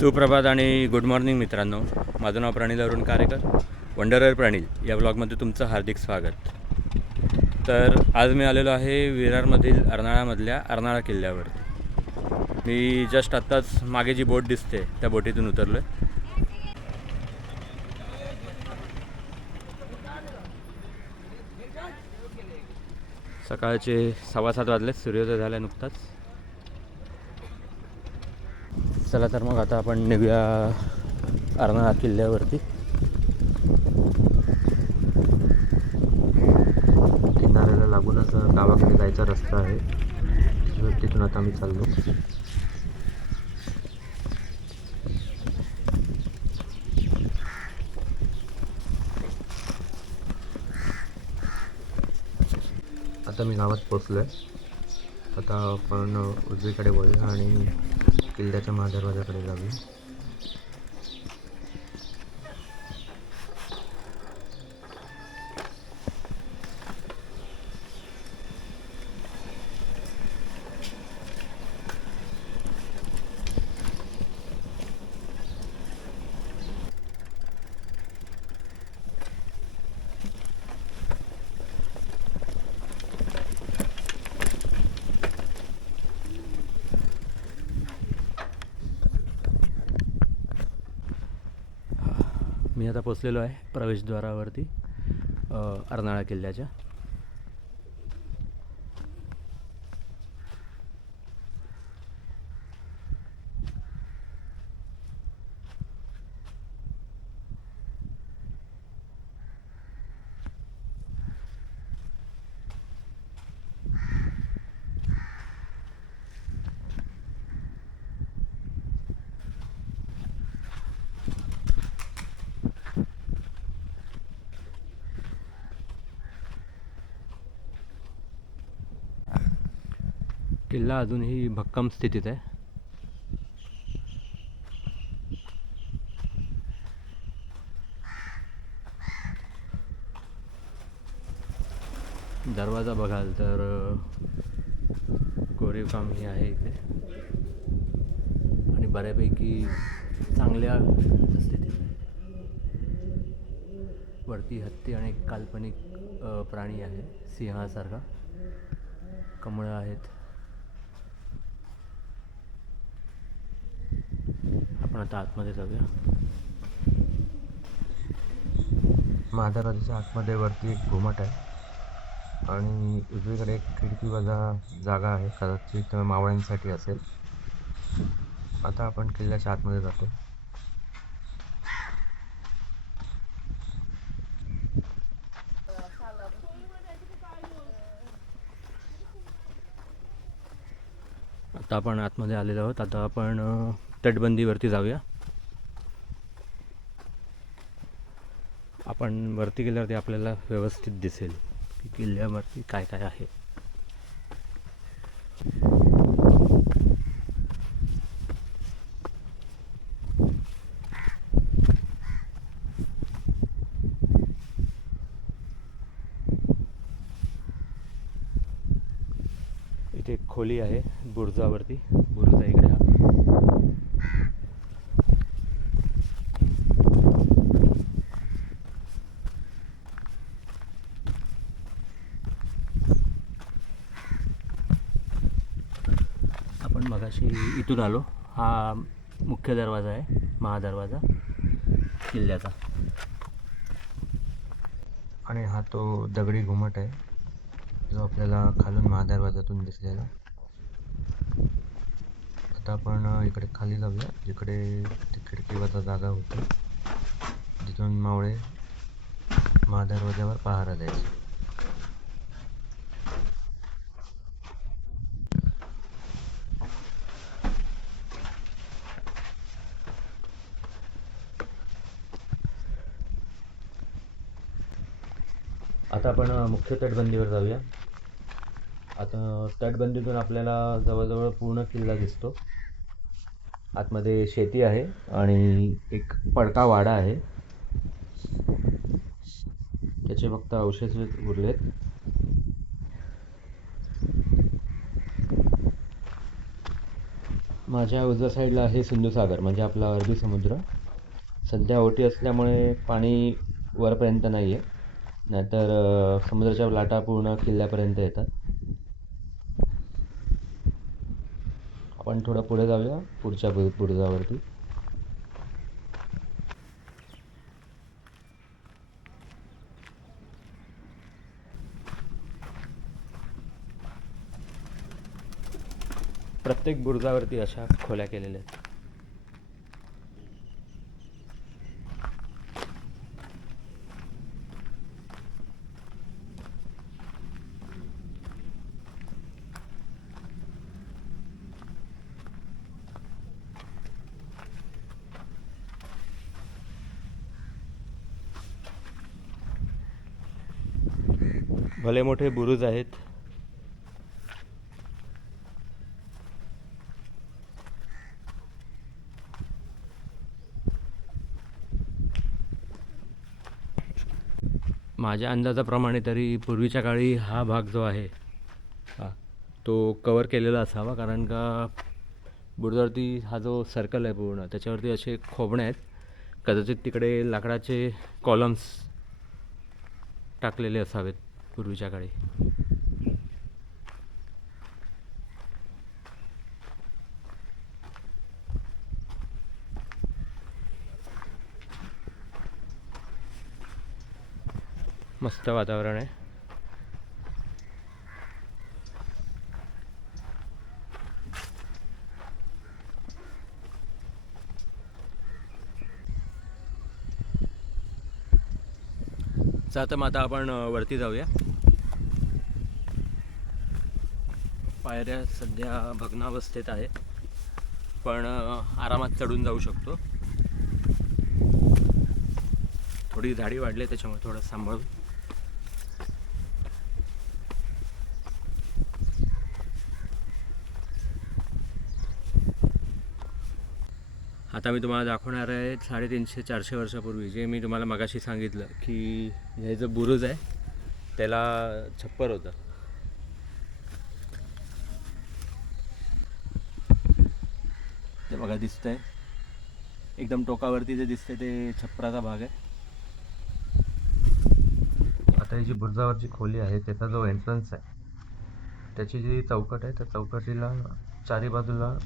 सुप्रभात आणि good morning मित्रांनो. माझं नाव प्रणील अरुण कारेकर, वंडरर प्रणील या ब्लॉगमध्ये तुमचं हार्दिक स्वागत. तर आज मी आलेलो आहे विरारमधील अर्नाळामधल्या अर्नाळा किल्ल्यावर. मी जस्ट आत्ताच मागे जी बोट दिसते त्या बोटीतून उतरलो आहे. सकाळचे 7:15 वाजले, सूर्योदय झाला नुकताच. चला तर मग आता आपण निघूया अर्नाळा किल्ल्यावरती. किनाऱ्याला लागूनच गावाकडे जायचा रस्ता आहे, तिथून आता मी चाललो. आता मी गावात पोचलो आहे. आता आपण उजवीकडे वळूया आणि किल्ल्याच्या महादरवाजाकडे जाऊया. मी आता पोचलेलो आहे प्रवेशद्वारावरती अर्नाळा किल्ल्याच्या. किल्ला अजूनही भक्कम स्थितीत आहे. दरवाजा बघाल तर कोरीव काम हे आहे इथे आणि बऱ्यापैकी चांगल्या स्थितीत आहे. वरती हत्ती आणि एक काल्पनिक प्राणी आहे सिंहासारखा. कमळं आहेत. आपण आता आतमध्ये जाऊया. महादरवाजाच्या आतमध्ये वरती एक घुमट आहे आणि उजवीकडे एक खिडकी वजा जागा आहे, कदाचित मावळ्यांसाठी असेल. आता आपण किल्ल्याच्या आतमध्ये जातो. आता आपण आतमध्ये आलेलो आहोत. आता आपण तटबंदीवरती जाऊया. आपण वरती गेल्यावरती आपल्याला व्यवस्थित दिसेल की किल्ल्यावरती काय काय आहे. इथे एक खोली आहे बुरुजावरती. बुरुज आहे इकडे हा. आपण मगाशी इथून आलो. हा मुख्य दरवाजा आहे, महादरवाजा किल्ल्याचा. आणि हा तो दगडी घुमट आहे जो आपल्याला खालून महादरवाजातून दिसलेला. आता आपण इकडे खाली जाऊया, जिकडे ती खिडकीवरचा जागा होती, जिथून मावळे महादरवाजावर पहारा द्यायचे. आता आपण मुख्य तटबंदीवर जाऊया. आता तटबंदीतून आपल्याला जवळजवळ पूर्ण किल्ला दिसतो. आतमध्ये शेती आहे आणि एक पडका वाडा आहे. त्याचे फक्त अवशेष उरलेत. माझ्या उजव्या साईडला आहे सिंधुसागर, म्हणजे आपला अरबी समुद्र. सध्या ओहोटी असल्यामुळे पाणी वरपर्यंत नाही आहे, नाहीतर समुद्राच्या लाटा पूर्ण किल्ल्यापर्यंत येतात. आपण थोडं पुढे जाऊया पुढच्या बुरुजावरती. प्रत्येक बुरुजावरती अशा खोल्या केलेल्या आहेत. भले मोठे बुरुज आहेत. माझ्या अंदाजाप्रमाणे तरी पूर्वीच्या काळी हा भाग जो आहे तो कवर केलेला असावा, कारण का बुरुजावरती हा जो सर्कल आहे पूर्ण त्याच्यावरती असे खोबणे आहेत. कदाचित तिकडे लाकडाचे कॉलम्स टाकलेले असावेत पूर्वीच्या काळी. मस्त वातावरण आहे. तर मग आता आपण वरती जाऊया. पायऱ्या सध्या भग्नावस्थेत आहे, पण आरामात चढून जाऊ शकतो. थोडी झाडी वाढली त्याच्यामुळे थोडं सांभाळून. आता मी तुम्हाला दाखवणार आहे 350-400 वर्षापूर्वी जे मी तुम्हाला मगाशी सांगितलं की हे जो बुरुज आहे त्याला छप्पर होतं. ते बघा दिसतंय एकदम टोकावरती जे दिसतंय ते छप्पराचा भाग आहे. आता ही जी बुरुजावरची खोली आहे त्याचा जो एंट्रन्स आहे त्याची जी चौकट आहे त्या चौकटीला चारी बाजूला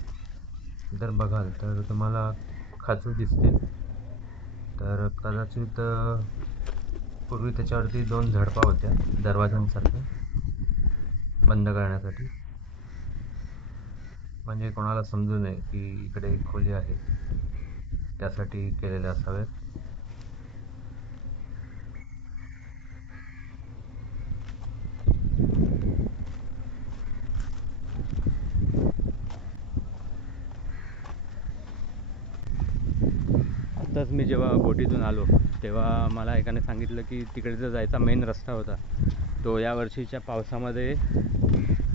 जर बघाल तर तुम्हाला खाचू दिसतील. तर कदाचित पूर्वी त्याच्यावरती 2 झडपा होत्या दरवाजांसारख्या बंद करण्यासाठी, म्हणजे कोणाला समजू नये की इकडे एक खोली आहे त्यासाठी केलेल्या असाव्यात. आत्ताच मी जेव्हा बोटीतून आलो तेव्हा मला एकाने सांगितलं की तिकडे जो जायचा मेन रस्ता होता तो या वर्षीच्या पावसामध्ये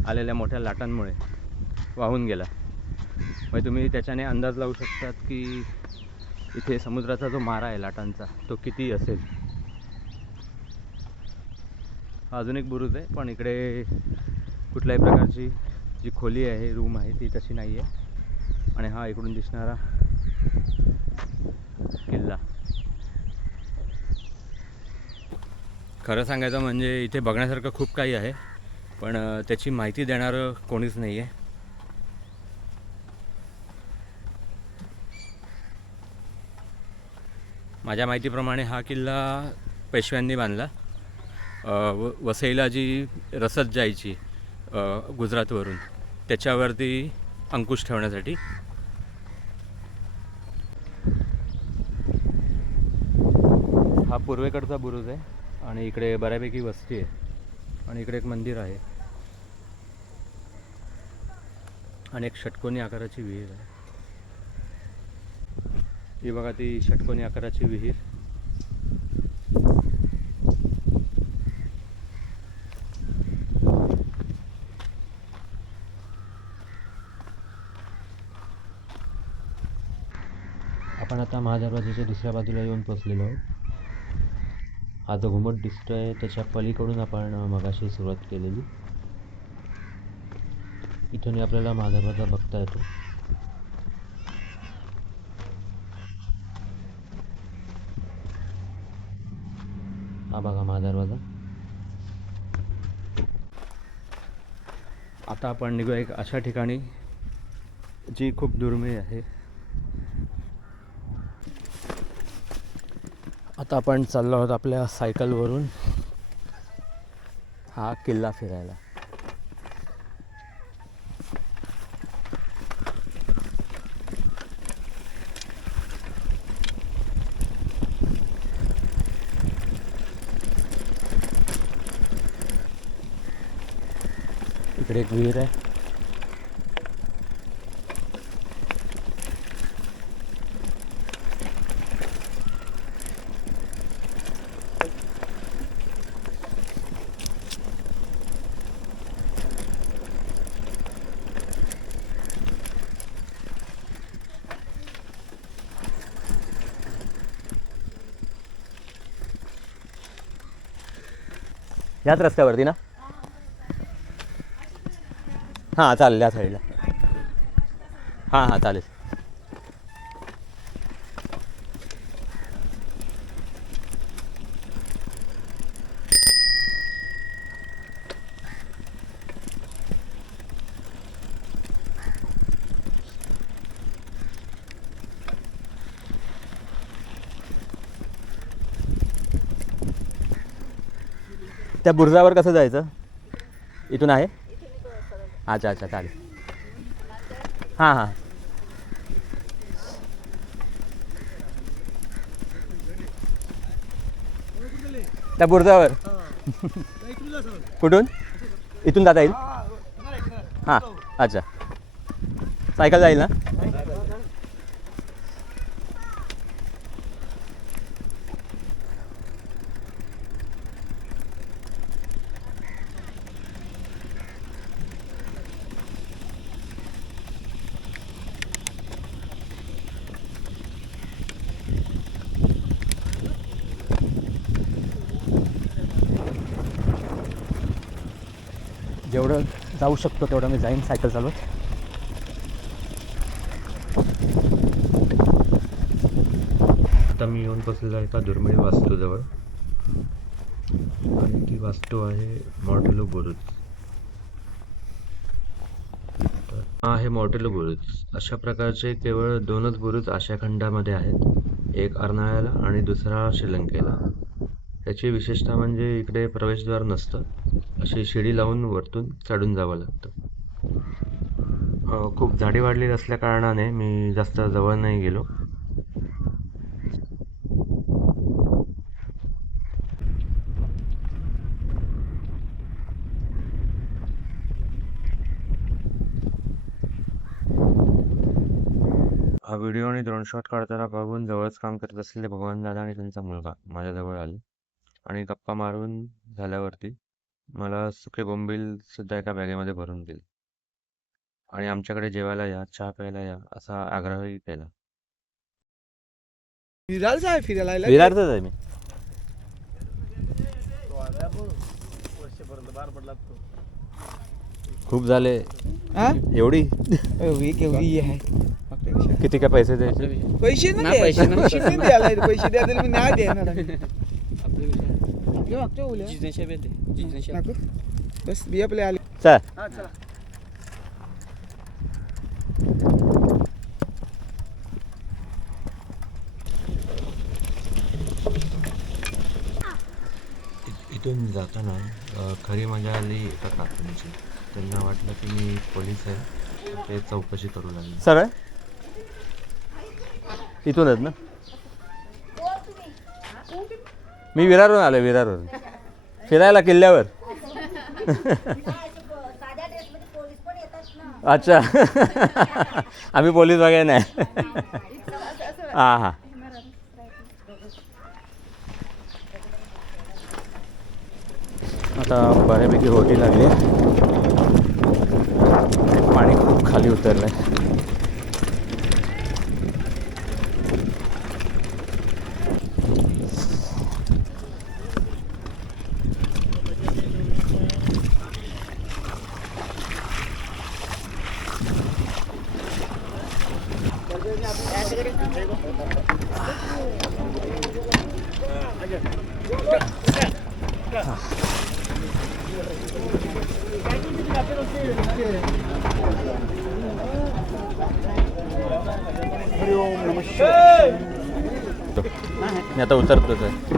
आलेल्या मोठ्या लाटांमुळे वाहून गेला. मग तुम्ही त्याच्याने अंदाज लावू शकतात की इथे समुद्राचा जो मारा आहे लाटांचा तो किती असेल. अजून एक बुरुज आहे, पण इकडे कुठल्याही प्रकारची जी खोली आहे रूम आहे ती तशी नाही आहे. आणि हा इकडून दिसणारा किल्ला. खरं सांगायचं म्हणजे इथे बघण्यासारखं खूप काही आहे, पण त्याची माहिती देणारं कोणीच नाही आहे. माझ्या माहितीप्रमाणे हा किल्ला पेशव्यांनी बांधला. वसईला जी रसद जायची गुजरातवरून त्याच्यावरती अंकुश ठेवण्यासाठी. हा पूर्वेकडचा बुरुज आहे आणि इकडे बऱ्यापैकी वस्ती आहे आणि इकडे एक मंदिर आहे आणि एक षटकोनी आकाराची विहीर आहे. ही बघा ती षटकोनी आकाराची विहीर. आपण आता महादरवाजाच्या दुसऱ्या बाजूला येऊन पोचलेलो आहोत. हा जो घुमट दिसतोय त्याच्या पलीकडून आपण मगाशी सुरुवात केलेली. इथून आपल्याला महादरवाजा बघता येतो. हा बघा महादरवाजा. आता आपण निघू एक अशा ठिकाणी जी खूप दुर्मिळ आहे. आता आपण चाललो आहोत आपल्या सायकलवरून हा किल्ला फिरायला. इकडे एक विहीर आहे. याच रस्त्यावरती ना? हां चालेल, या साईडला. हां चालेल. त्या बुर्जावर कसं जायचं? इथून आहे? अच्छा चालेल. हां त्या बुर्जावर. कुठून? इथून जाता येईल? हां अच्छा. सायकल जाईल ना? जेवढं जाऊ शकतो तेवढं मी जाईन सायकल चालवत. आता मी येऊन पोचलेलो आहे एका दुर्मिळ वास्तूजवळ आणि ती वास्तू आहे मॉर्टेलो बुरुज. हा आहे मॉर्टेलो बुरुज. अशा प्रकारचे केवळ 2च बुरुज आशिया खंडामध्ये आहेत. एक अर्नाळ्याला आणि दुसरा श्रीलंकेला. त्याची विशेषता म्हणजे इकडे प्रवेशद्वार नसतं. अशी शिडी लावून वरतून चढून जावं लागतं. खूप झाडी वाढलेली असल्या कारणाने मी जास्त जवळ नाही गेलो. हा व्हिडिओ आणि ड्रोन शॉट काढताना बघून जवळच काम करत असलेले भगवान दादा आणि त्यांचा मुलगा माझ्याजवळ आले आणि गप्पा मारून झाल्यावरती मला सुके बोंबील सुद्धा एका बॅगेमध्ये भरून दिले आणि आमच्याकडे जेवायला या, चहा प्यायला या असा आग्रहही केला. विरारचाच आहे मी. खूप झाले. एवढी आहे. किती काय पैसे द्यायचे? पैसे नाही पैसे द्यायला पैसे द्यायला मी नाही देणार. बस बिया आपले आले. चल. इथून जाताना खरी मजा आली एका काकांची. त्यांना वाटलं की मी पोलीस आहे. ते चौकशी करू लागले. सर इथूनच ना? मी विरारवरून आलो. विरारवरून फिरायला किल्ल्यावर. अच्छा. आम्ही पोलीस वगैरे नाही. हां आता बऱ्यापैकी होटी लागली. पाणी खूप खाली उतरलं आहे. मी आता उतरतोच आहे.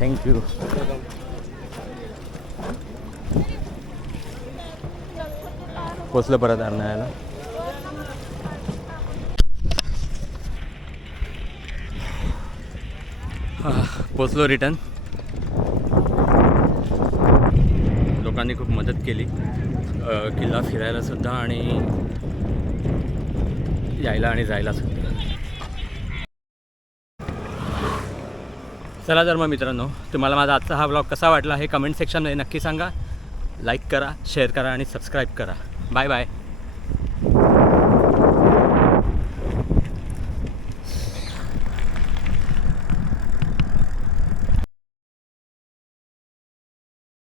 थँक्यू. पोचलं परत अर्नाळ्याला. पोचलो रिटर्न. लोकांनी खूप मदत केली किल्ला फिरायला सुद्धा आणि यायला आणि जायला सुद्धा. चला तर मग मित्रांनो, तुम्हाला माझा आजचा हा ब्लॉग कसा वाटला हे कमेंट सेक्शनमध्ये नक्की सांगा. लाईक करा, शेअर करा आणि सबस्क्राईब करा. Bye bye.